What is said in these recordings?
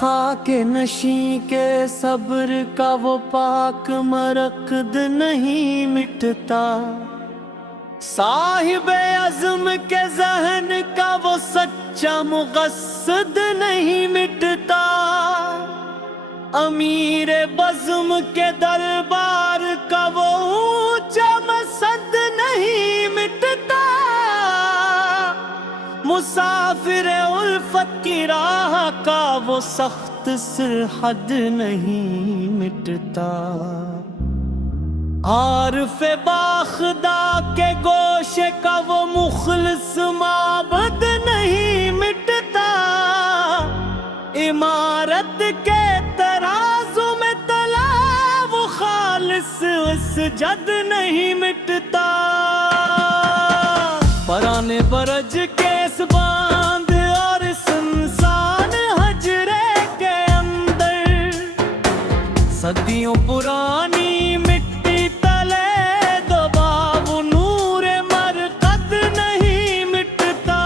खाके नशी के सब्र का वो पाक मरकद नहीं मिटता, साहिबे अज़्म के ज़हन का वो सच्चा मुक़स्सद नहीं मिटता, अमीर बज़्म के दरबार का वो ऊंचा मसद नहीं मिटता, मुसाफिर उल्फत की राह का वो सख्त सरहद नहीं मिटता, आरिफ़े बाखुदा के गोशे का वो मुखलिस माबद नहीं मिटता, इमारत के तराजू में तला वो खालिस सजद नहीं मिटता, पराने बरज केस बांध और संसान हजरे के अंदर, सदियों पुरानी मिट्टी तले दबा वो नूर मरकद नहीं मिटता,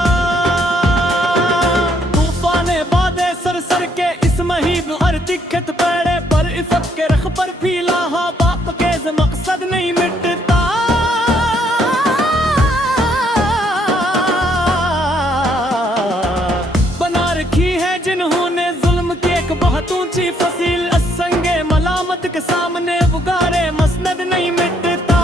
तूफाने बादे सर सर के इस महीब अर्दी खत पड़े पर इफक के रख पर फीला हा बाप के मकसद नहीं मिटता, बना रखी है जिन्होंने जुल्म की एक बहुत ऊंची फसील, असंगे मलामत के सामने पुकारे मसनद नहीं मिटता,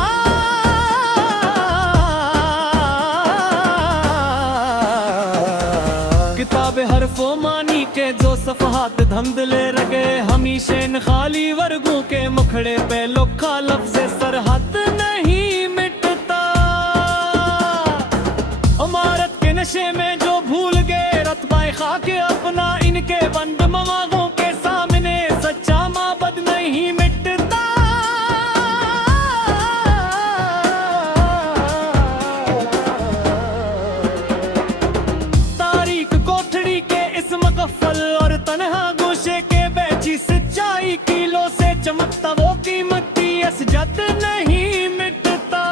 किताबे हरफो मानी के जो सफहात धंधले रगे, हमीशे इन खाली वर्गों के मुखड़े पे लोखा लफ्ज़े सरहद नहीं मिटता, इमारत के नशे में जो भूल गए रतबाए खाके अपना, इनके बंद मवागों के सामने सच्चा माबद नहीं मिटता, तारीख कोठड़ी के इस मकफ़ल और तन्हा गोशे के बैठी सच्चाई किलो से चमकता वो कीमती असजद नहीं मिटता,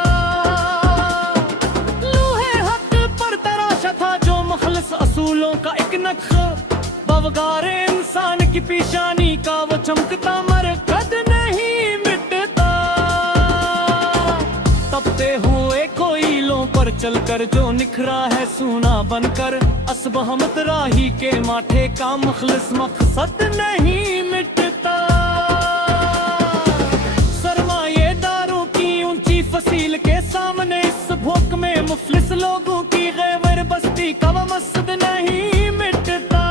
लूहे हक पर तराशा था जो मुखलिस असूलों का एक नक्श, बवगारे इंसान की पेशानी का वो चमकता मरकद नहीं मिटता, तपते हुए कोयलों पर चलकर जो निखरा है सूना बनकर, असबहमत राही के माथे का मुखलिस मकसद नहीं मिटता, सरमाएदारों की ऊंची फसील के सामने इस भूख में मुफलिस लोगों की गैर बस्ती का वो मकसद नहीं मिटता,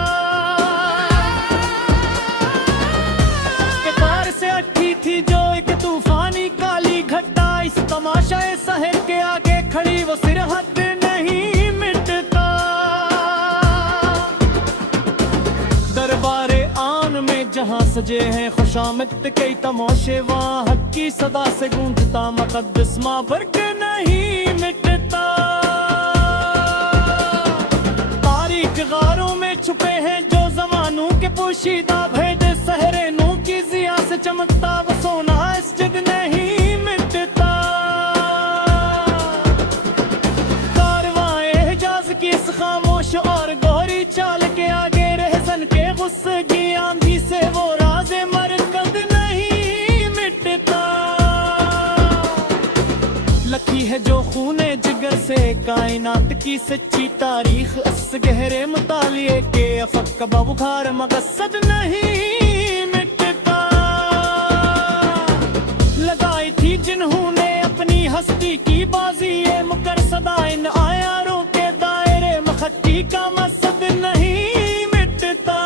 के पार से अट्ठी थी जो एक तूफानी काली घटा, इस तमाशाए शहर के आगे खड़ी वो सिरहद नहीं मिटता, दरबारे आन में जहाँ सजे हैं खुशामद कई तमाशे, वहाँ हक की सदा से गूंजता मुक़द्दस माबर्ग नहीं मिटता, तारीख गारों में छुपे हैं जो जमानों के पोशीदा भेद, सहरे नू की जिया से चमकता वो सोना असजद नहीं मिटता, कारवाए हिजाज की इस खामोश और गौरी चाल के आगे रहसन के गुस्से की आंधी से वो राज़े मरकद नहीं मिटता, लखी है जो खूने जिगर से कायनात की सच्ची तारीख, अस गहरे मुतालिए के अफक का बुखार मकसद नहीं मिटता, लगाई थी जिन्होंने अपनी हस्ती की बाजी ये मुकर सदा, इन आयारों के दायरे मखट्टी का मकसद नहीं मिटता,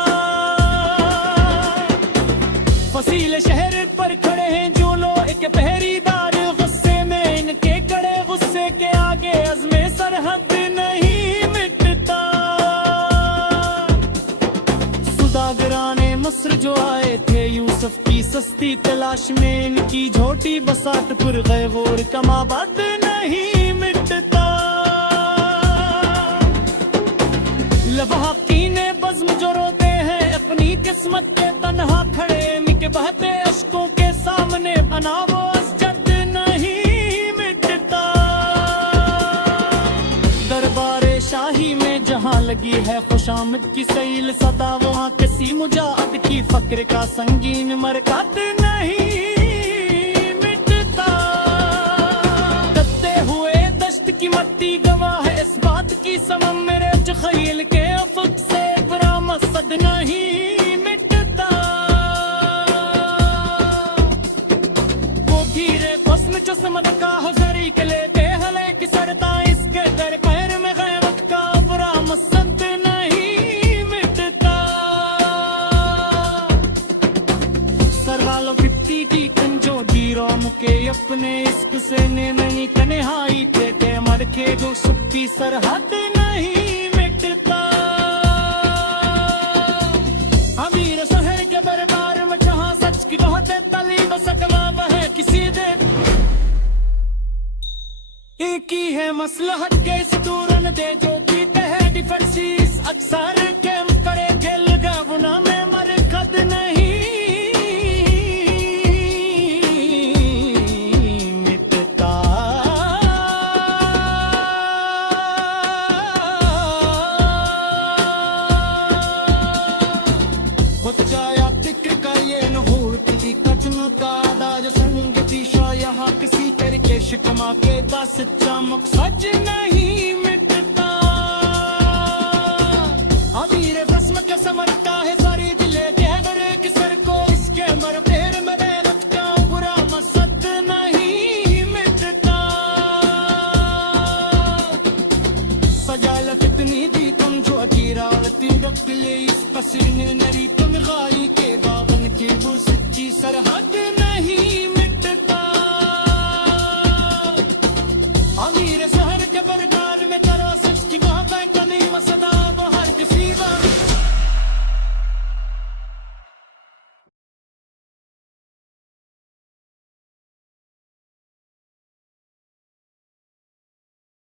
फसील शहर पर खड़े हैं जो लोग एक पहरीदार, गुस्से में इनके कड़े गुस्से के आगे अज़्मे सरहद नहीं मिटता, सुदागराने मस्र जो आए थे यूसुफ की सस्ती तलाश में, इनकी झोटी बसात पर गैर का माबद नहीं मिटता, लबहाकीने बज़्म जो रोते हैं अपनी किस्मत के तन्हा खड़े, मिके बहते अश्कों के सामने बना वो असजद नहीं मिटता, दरबारे शाही में जहाँ लगी है खुशामद की सैल सदा, वहाँ किसी हंसी मुजाहद की फक्र का संगीन मरकत नहीं मिटता। करते हुए दश्त की मट्टी गवाह है इस बात की समम मेरे जखील के अफक से बुरा मकसद नहीं मिटता। वो धीरे बस्म चुस्मद का हुजरी के लेते हले की सरता इसके दर पैर में गैरत का बुरा मकसद नहीं मिटता। सरवालो कितनी की कंजो दीरो मुके अपने इश्क से ने नहीं तन्हाई ते मर के जो सुप्ती सरहद नहीं मिटता। अमीर शहर के दरबार में जहाँ सच की कहते तलीब सकमा बहे किसी दे एक ही है मसलहत के सतूरन दे जो पीते है डिफेंसीस अक्सर कैम करे गेल गावना में मरकद नहीं मिटता। खुद जाया तिक्र का ये नहूर तिली कचन का दाज संगति शायहा किसी करके शिकमा के दा सच्चा मकसद नहीं मिटता। अमीर रस्म का समरता है सारी दिले देवर के सर को इसके मर फेर मेहनत का बुरा मकसद नहीं मिटता। सजालत इतनी दी तुम जो अकीरावती डकले इस पसीने नरी तुम गाई के बावन की वो सच्ची सरहद नहीं मिटता। अमीर